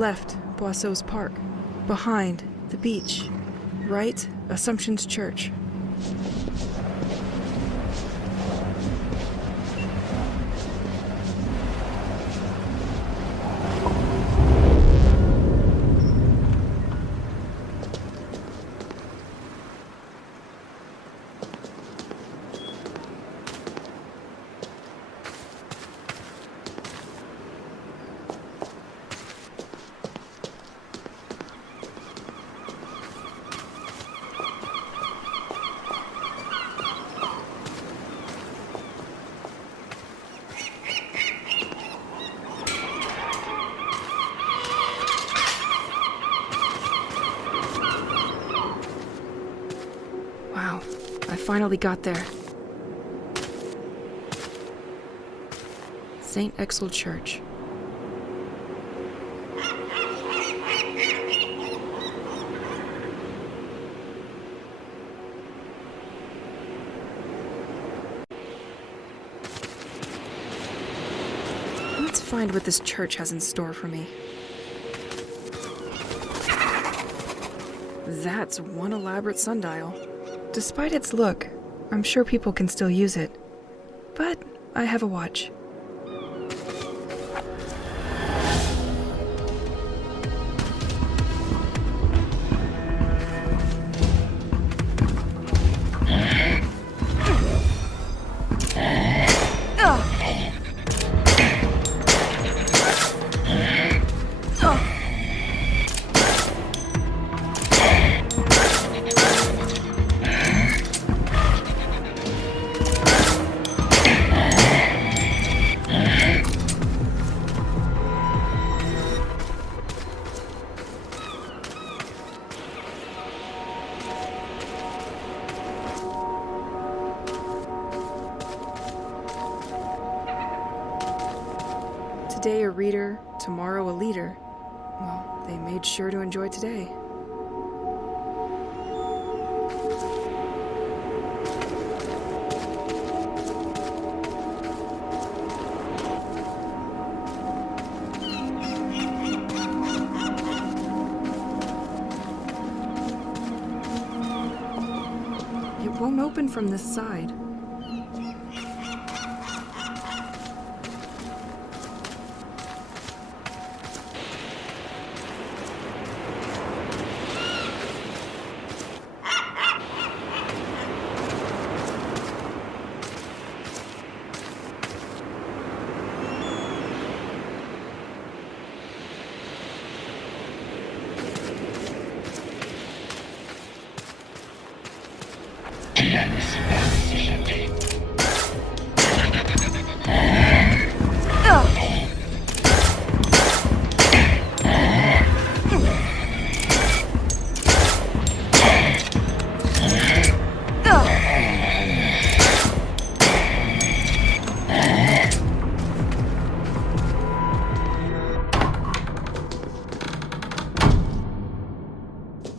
Left, Boisseau's Park. Behind, the beach. Right, Assumption's Church. Wow, I finally got there. St. Exel Church. Let's find what this church has in store for me. That's one elaborate sundial. Despite its look, I'm sure people can still use it. But I have a watch. Today a reader, tomorrow a leader. Well, they made sure to enjoy today. It won't open from this side.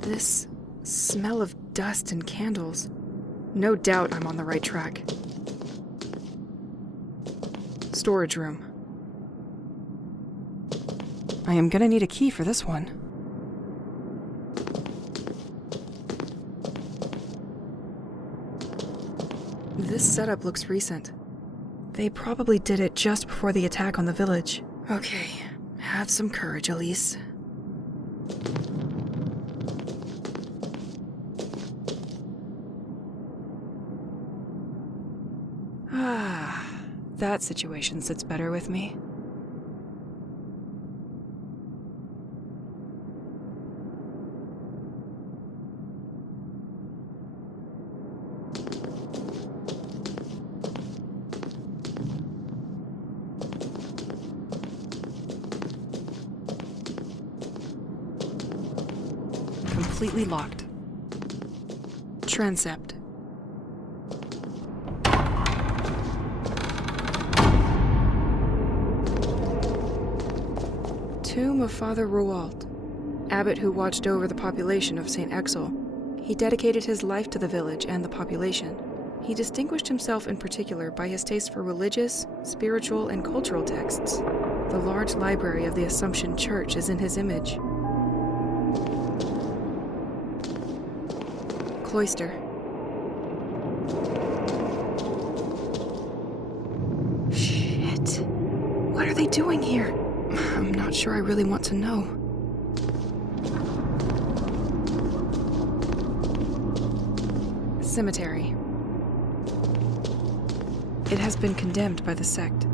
This smell of dust and candles. No doubt I'm on the right track. Storage room. I am gonna need a key for this one. This setup looks recent. They probably did it just before the attack on the village. Okay, have some courage, Elise. That situation sits better with me. Completely locked. Transept. Tomb of Father Rouault, abbot who watched over the population of St. Exel. He dedicated his life to the village and the population. He distinguished himself in particular by his taste for religious, spiritual, and cultural texts. The large library of the Assumption Church is in his image. Cloister. Shit. What are they doing here? I'm not sure I really want to know. Cemetery. It has been condemned by the sect.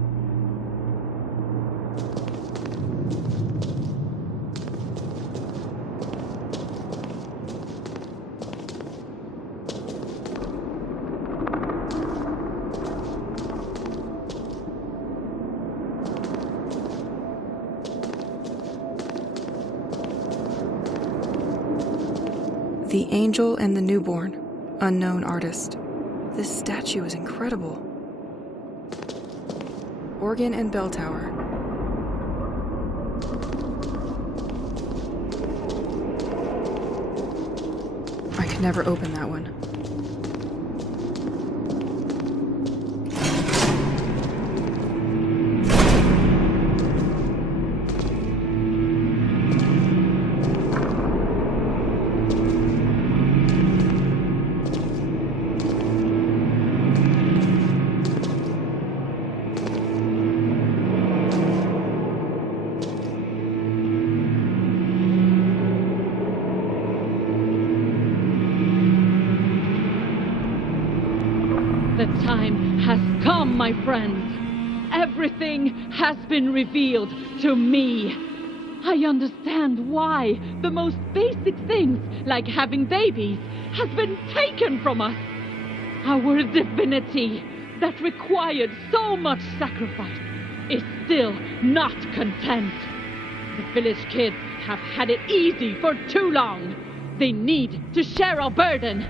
The Angel and the Newborn, unknown artist. This statue is incredible. Organ and bell tower. I could never open that one. The time has come, my friends. Everything has been revealed to me. I understand why the most basic things, like having babies, has been taken from us. Our divinity, that required so much sacrifice, is still not content. The village kids have had it easy for too long. They need to share our burden.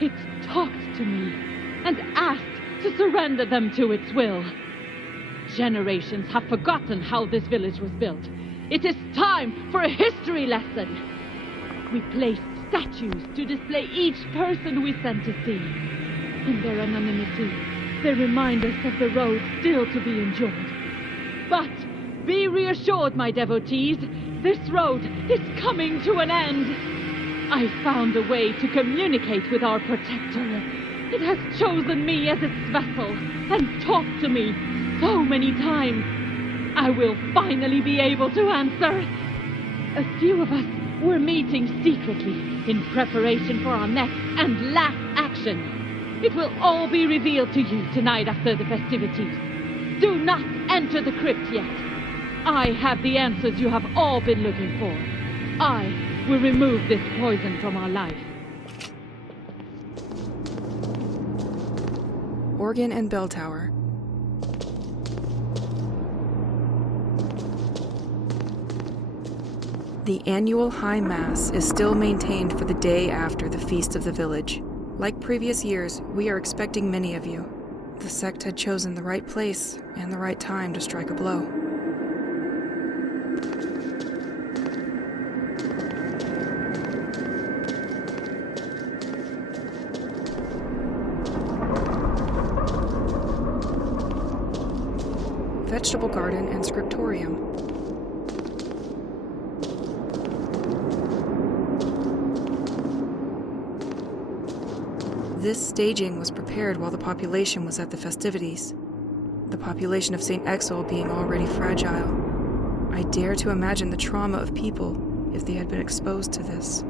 It talked to me and asked to surrender them to its will. Generations have forgotten how this village was built. It is time for a history lesson. We placed statues to display each person we sent to sea. In their anonymity, they remind us of the road still to be enjoyed. But be reassured, my devotees, this road is coming to an end. I found a way to communicate with our protector. It has chosen me as its vessel and talked to me so many times. I will finally be able to answer. A few of us were meeting secretly in preparation for our next and last action. It will all be revealed to you tonight after the festivities. Do not enter the crypt yet. I have the answers you have all been looking for. I will remove this poison from our life. Organ and bell tower. The annual High Mass is still maintained for the day after the Feast of the Village. Like previous years, we are expecting many of you. The sect had chosen the right place and the right time to strike a blow. Vegetable garden and scriptorium. This staging was prepared while the population was at the festivities. The population of St. Exil being already fragile. I dare to imagine the trauma of people if they had been exposed to this.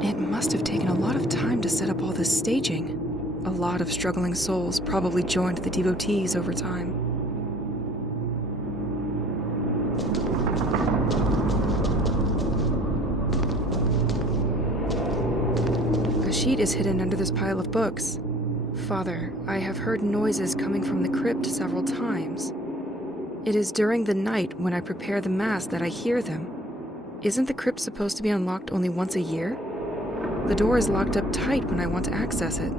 It must have taken a lot of time to set up all this staging. A lot of struggling souls probably joined the devotees over time. sheet is hidden under this pile of books. Father, I have heard noises coming from the crypt several times. It is during the night when I prepare the Mass that I hear them. Isn't the crypt supposed to be unlocked only once a year? The door is locked up tight when I want to access it.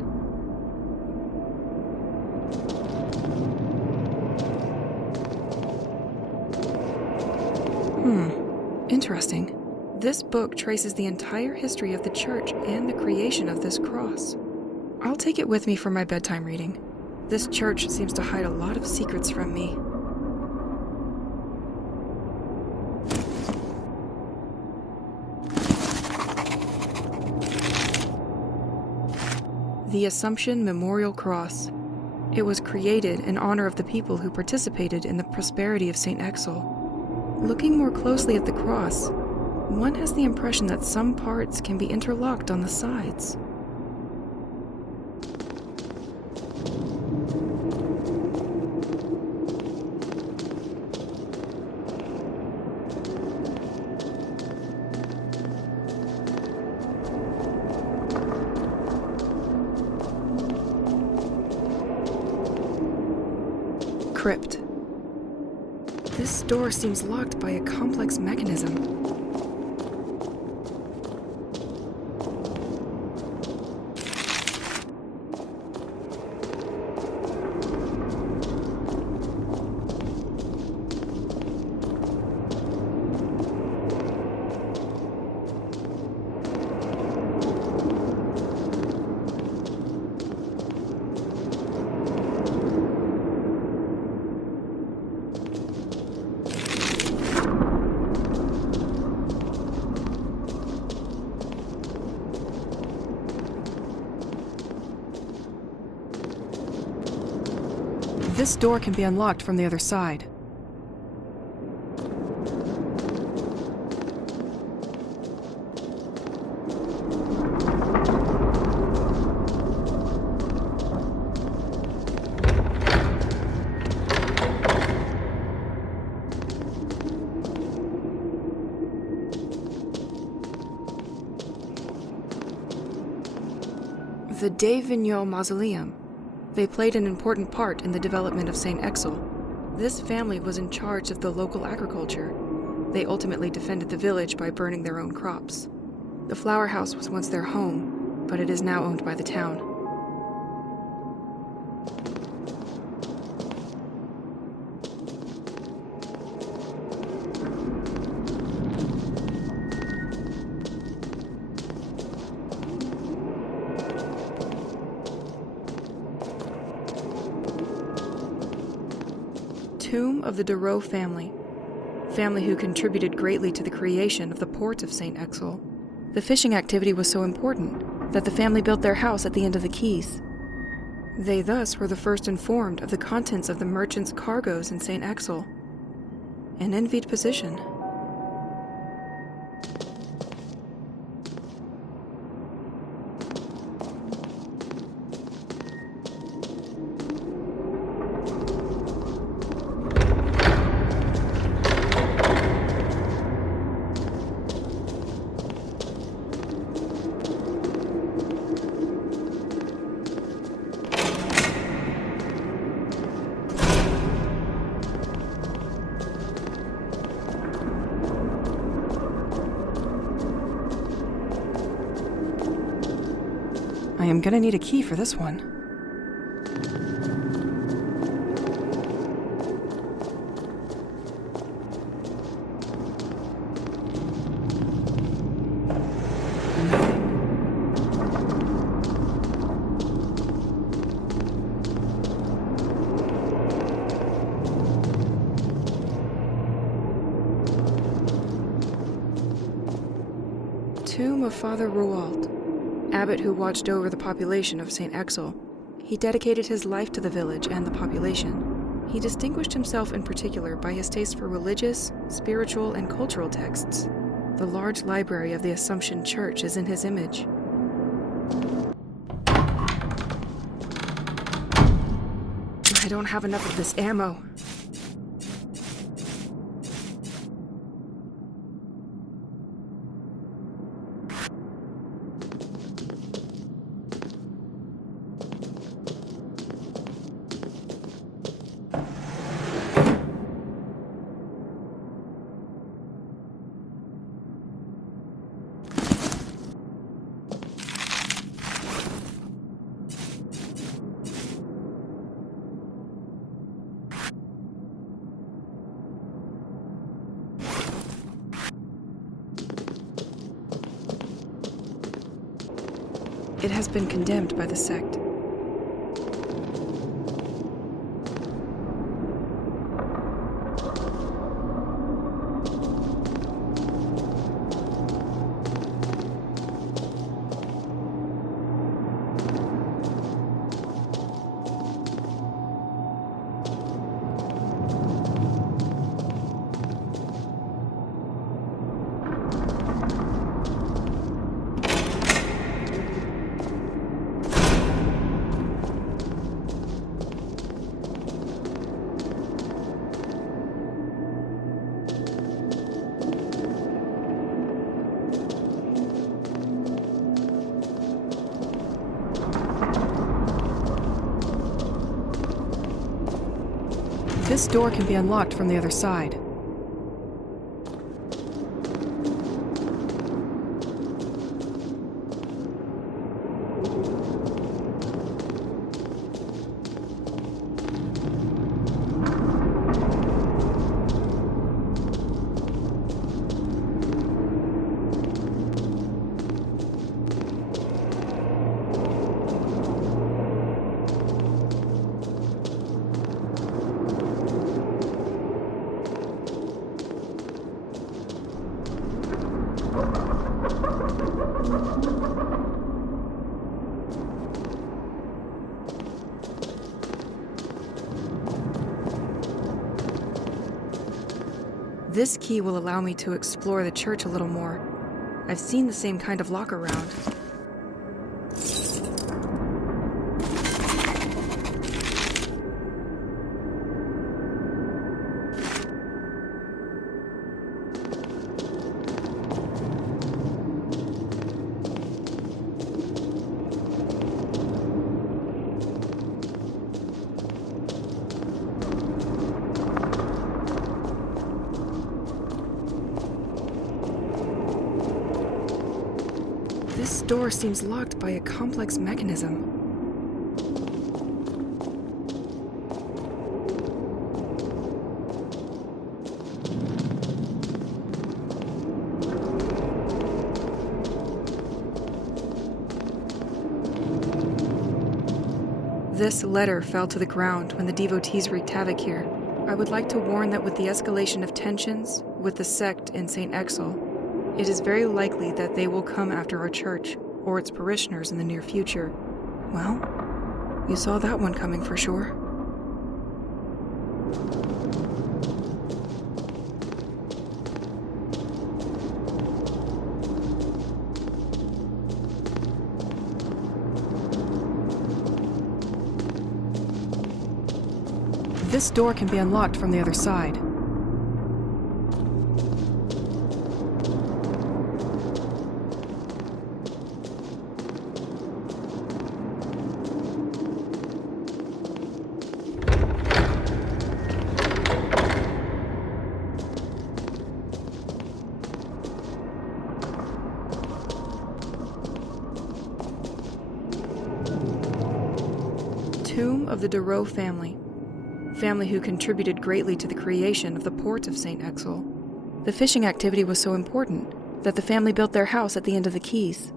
Interesting. This book traces the entire history of the church and the creation of this cross. I'll take it with me for my bedtime reading. This church seems to hide a lot of secrets from me. The Assumption Memorial Cross. It was created in honor of the people who participated in the prosperity of St. Exil. Looking more closely at the cross, one has the impression that some parts can be interlocked on the sides. Crypt. This door seems locked by a complex mechanism. This door can be unlocked from the other side. The De Vignaux Mausoleum. They played an important part in the development of St. Exil. This family was in charge of the local agriculture. They ultimately defended the village by burning their own crops. The flower house was once their home, but it is now owned by the town. Tomb of the Darreau family who contributed greatly to the creation of the port of St. Exil. The fishing activity was so important that the family built their house at the end of the quays. They thus were the first informed of the contents of the merchants' cargoes in St. Exil. An envied position. I am gonna need a key for this one. Tomb of Father Rouault, abbot who watched over the population of St. Exil. He dedicated his life to the village and the population. He distinguished himself in particular by his taste for religious, spiritual, and cultural texts. The large library of the Assumption Church is in his image. I don't have enough of this ammo. It has been condemned by the sect. This door can be unlocked from the other side. This key will allow me to explore the church a little more. I've seen the same kind of lock around. This door seems locked by a complex mechanism. This letter fell to the ground when the devotees wreaked havoc here. I would like to warn that with the escalation of tensions with the sect in St. Exel, it is very likely that they will come after our church or its parishioners in the near future. Well, you saw that one coming for sure. This door can be unlocked from the other side. Tomb of the Darrow family who contributed greatly to the creation of the port of St. Exel. The fishing activity was so important that the family built their house at the end of the quays.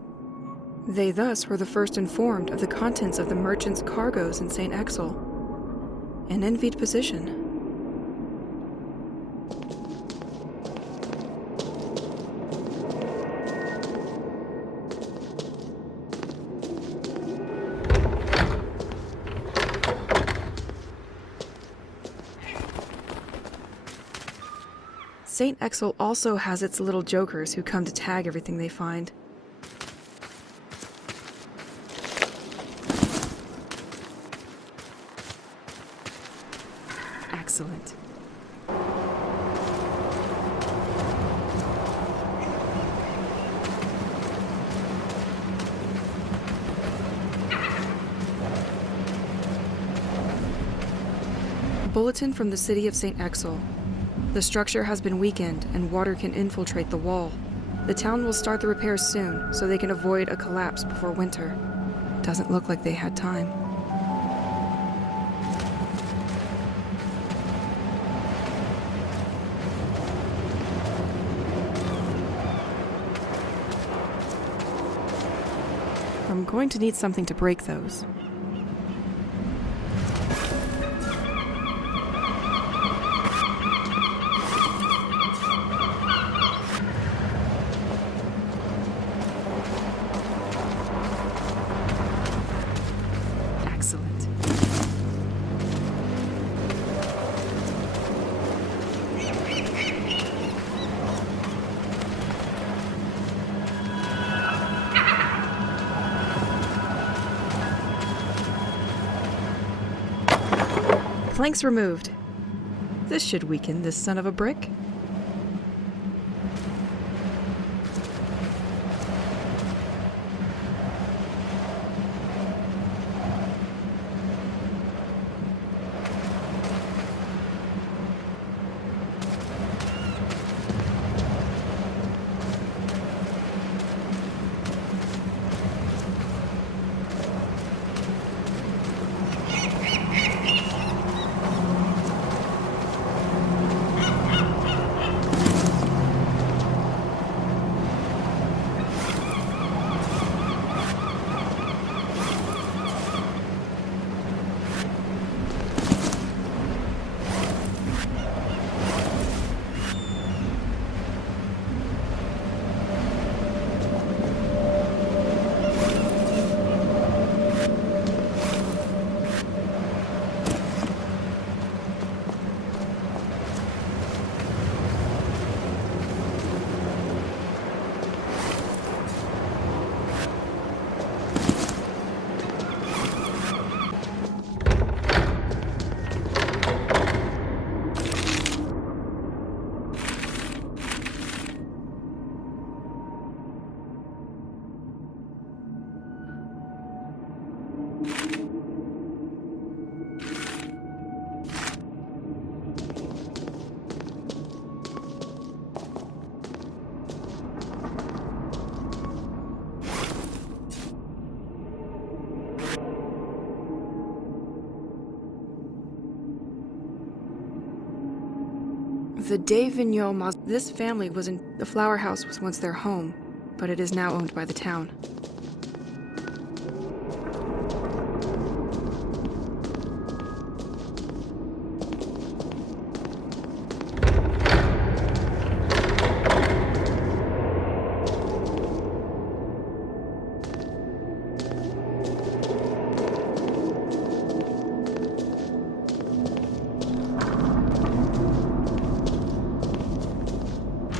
They thus were the first informed of the contents of the merchants' cargoes in St. Exel. An envied position. St. Exel also has its little jokers who come to tag everything they find. Excellent. Bulletin from the city of St. Exel. The structure has been weakened and water can infiltrate the wall. The town will start the repairs soon so they can avoid a collapse before winter. Doesn't look like they had time. I'm going to need something to break those. Excellent. Planks removed. This should weaken this son of a brick. The de Vigneault This family was in... The flower house was once their home, but it is now owned by the town.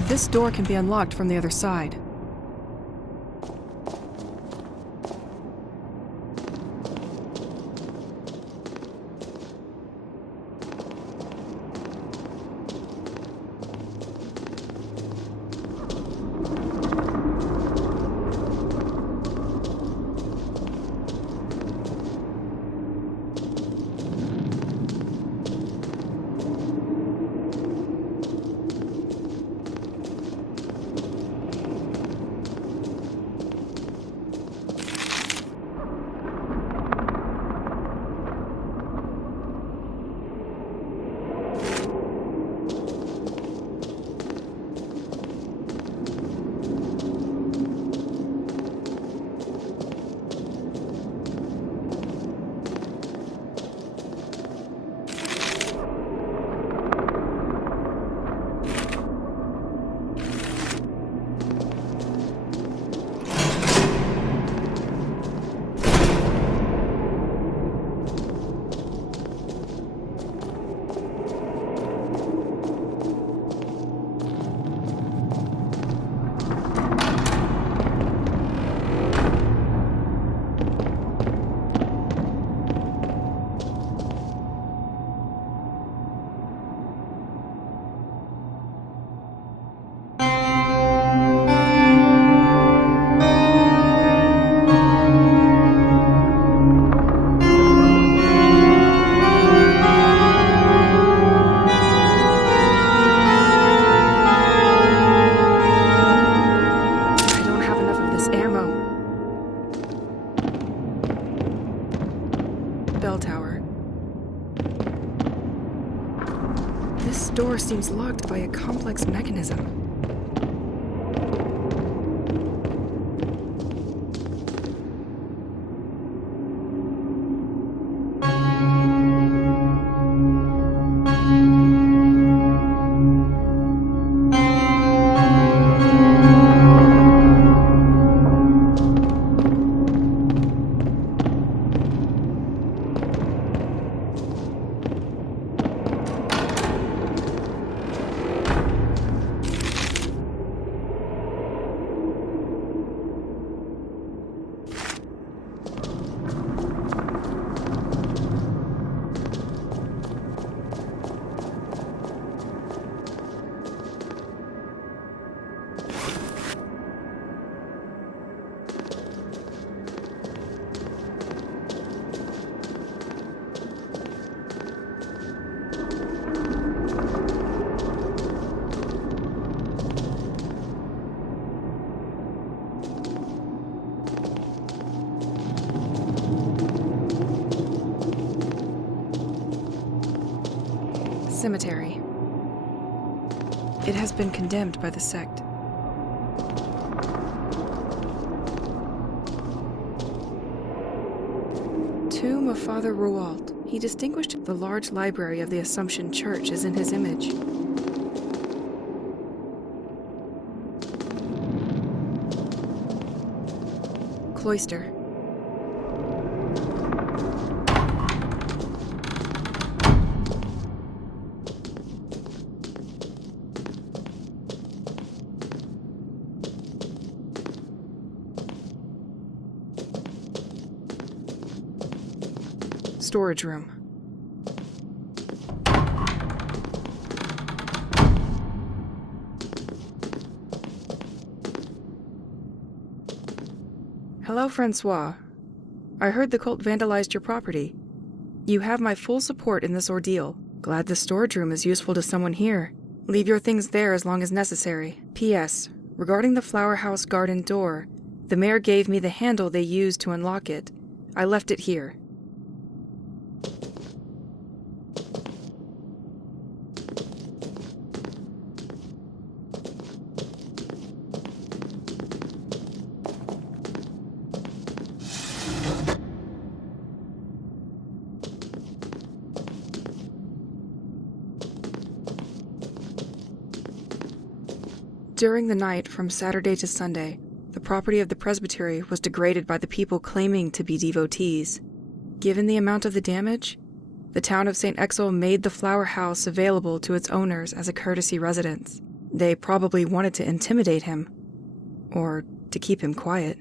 This door can be unlocked from the other side. Bell tower. This door seems locked by a complex mechanism. cemetery. It has been condemned by the sect. Tomb of Father Rualt. He distinguished the large library of the Assumption Church is in his image. Cloister. Storage room. Hello, Francois. I heard the cult vandalized your property. You have my full support in this ordeal. Glad the storage room is useful to someone here. Leave your things there as long as necessary. P.S. Regarding the flower house garden door, the mayor gave me the handle they used to unlock it. I left it here. During the night from Saturday to Sunday, the property of the presbytery was degraded by the people claiming to be devotees. Given the amount of the damage, the town of St. Exil made the flower house available to its owners as a courtesy residence. They probably wanted to intimidate him, or to keep him quiet.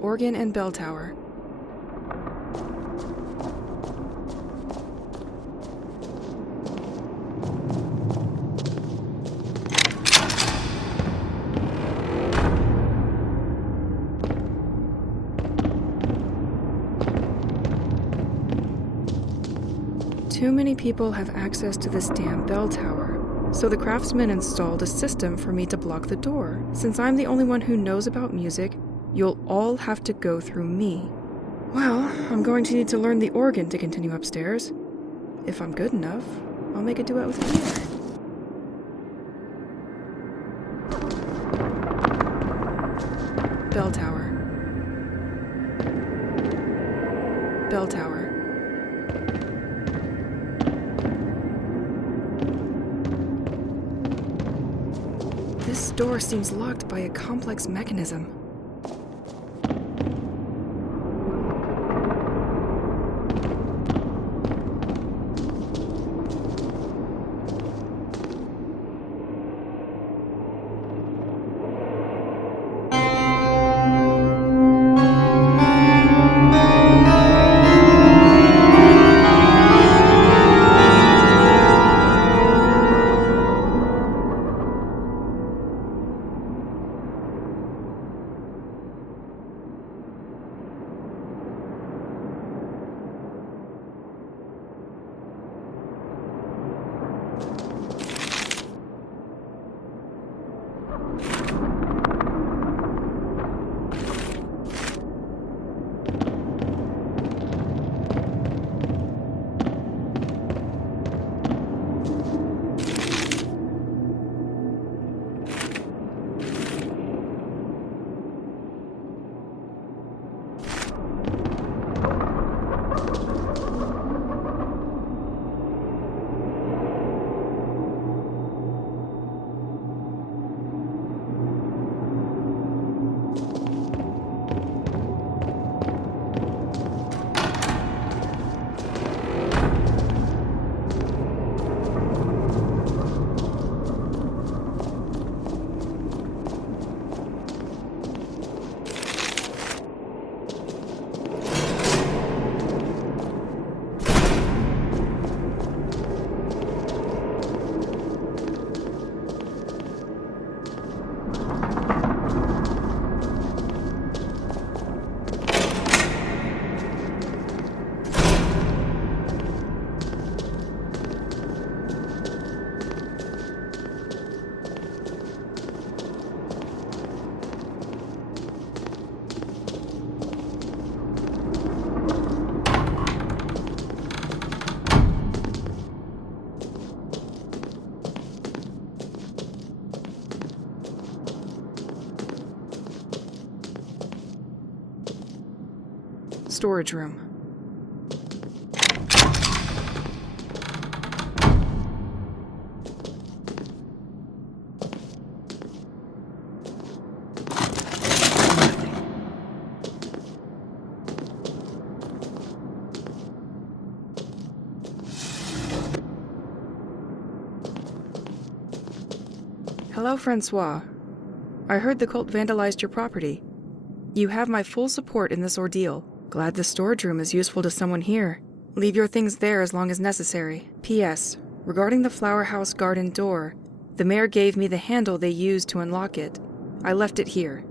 Organ and bell tower. Too many people have access to this damn bell tower, so the craftsman installed a system for me to block the door. Since I'm the only one who knows about music, you'll all have to go through me. Well, I'm going to need to learn the organ to continue upstairs. If I'm good enough, I'll make a duet with you. Bell tower. Bell tower. This door seems locked by a complex mechanism. Storage room. Hello, Francois. I heard the cult vandalized your property. You have my full support in this ordeal. Glad the storage room is useful to someone here. Leave your things there as long as necessary. P.S. Regarding the flower house garden door, the mayor gave me the handle they used to unlock it. I left it here.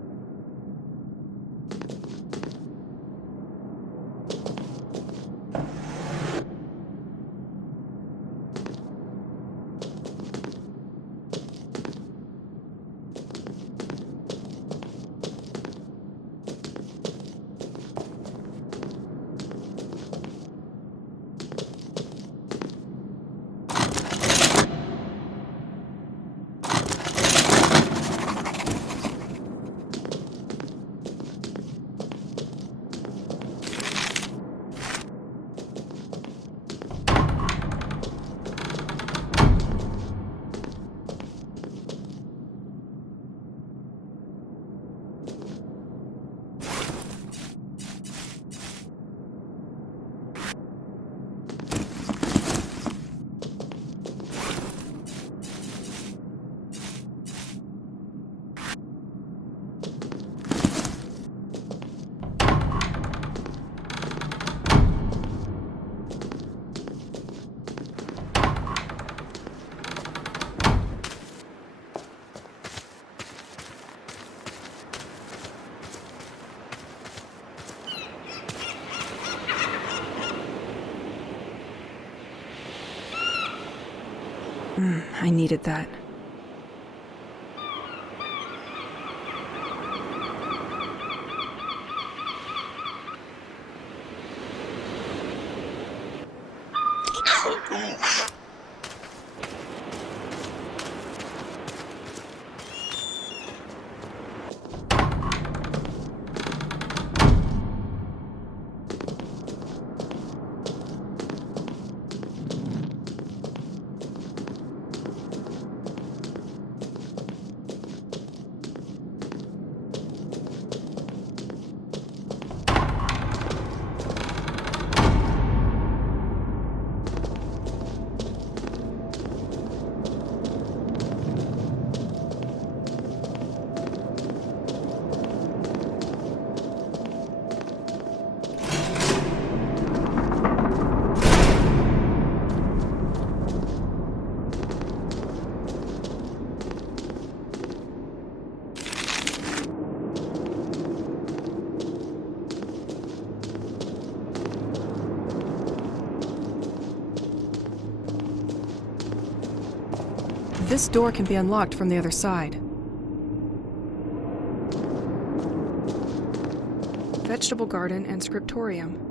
I needed that. This door can be unlocked from the other side. Vegetable garden and scriptorium.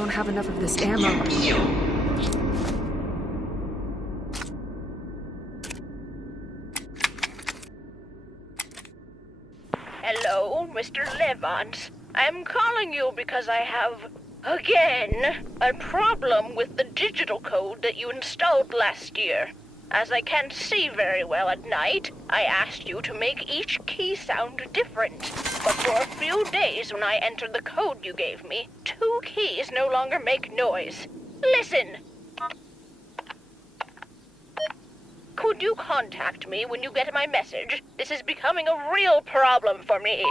don't have enough of this ammo. Hello, Mr. Levant. I'm calling you because I have, again, a problem with the digital code that you installed last year. As I can't see very well at night, I asked you to make each key sound different. But for a few days when I entered the code you gave me, 2 keys no longer make noise. Listen! Could you contact me when you get my message? This is becoming a real problem for me.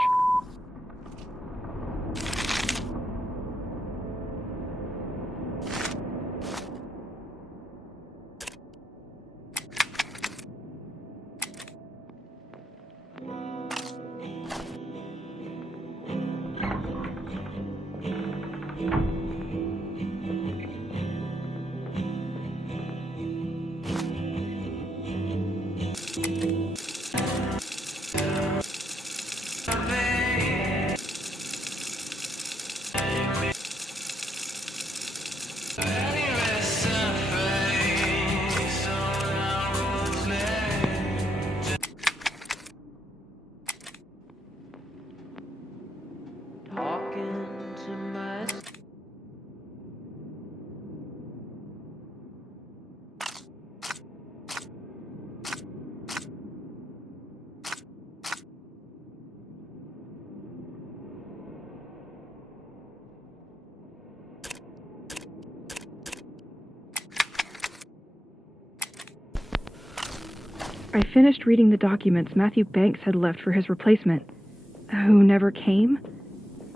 I finished reading the documents Matthew Banks had left for his replacement, who never came.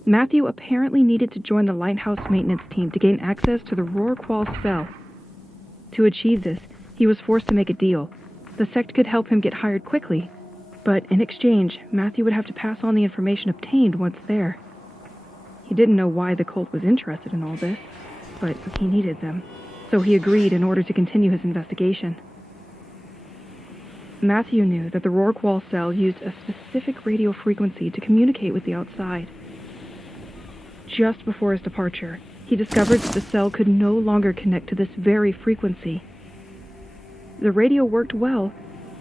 Matthew apparently needed to join the lighthouse maintenance team to gain access to the Rorqual cell. To achieve this, he was forced to make a deal. The sect could help him get hired quickly, but in exchange, Matthew would have to pass on the information obtained once there. He didn't know why the cult was interested in all this, but he needed them, so he agreed in order to continue his investigation. Matthew knew that the Rorqual cell used a specific radio frequency to communicate with the outside. Just before his departure, he discovered that the cell could no longer connect to this very frequency. The radio worked well,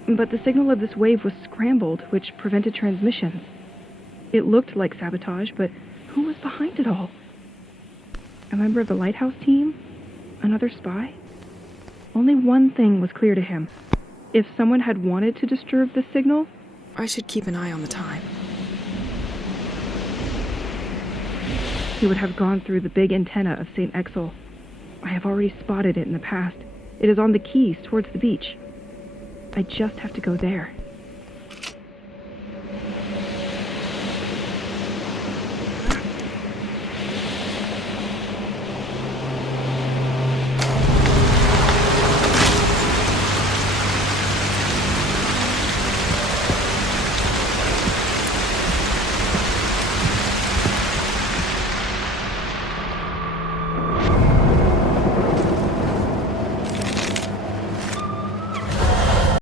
but the signal of this wave was scrambled, which prevented transmissions. It looked like sabotage, but who was behind it all? A member of the lighthouse team? Another spy? Only one thing was clear to him. If someone had wanted to disturb the signal, I should keep an eye on the time. he would have gone through the big antenna of St. Exel. I have already spotted it in the past. It is on the quays towards the beach. I just have to go there.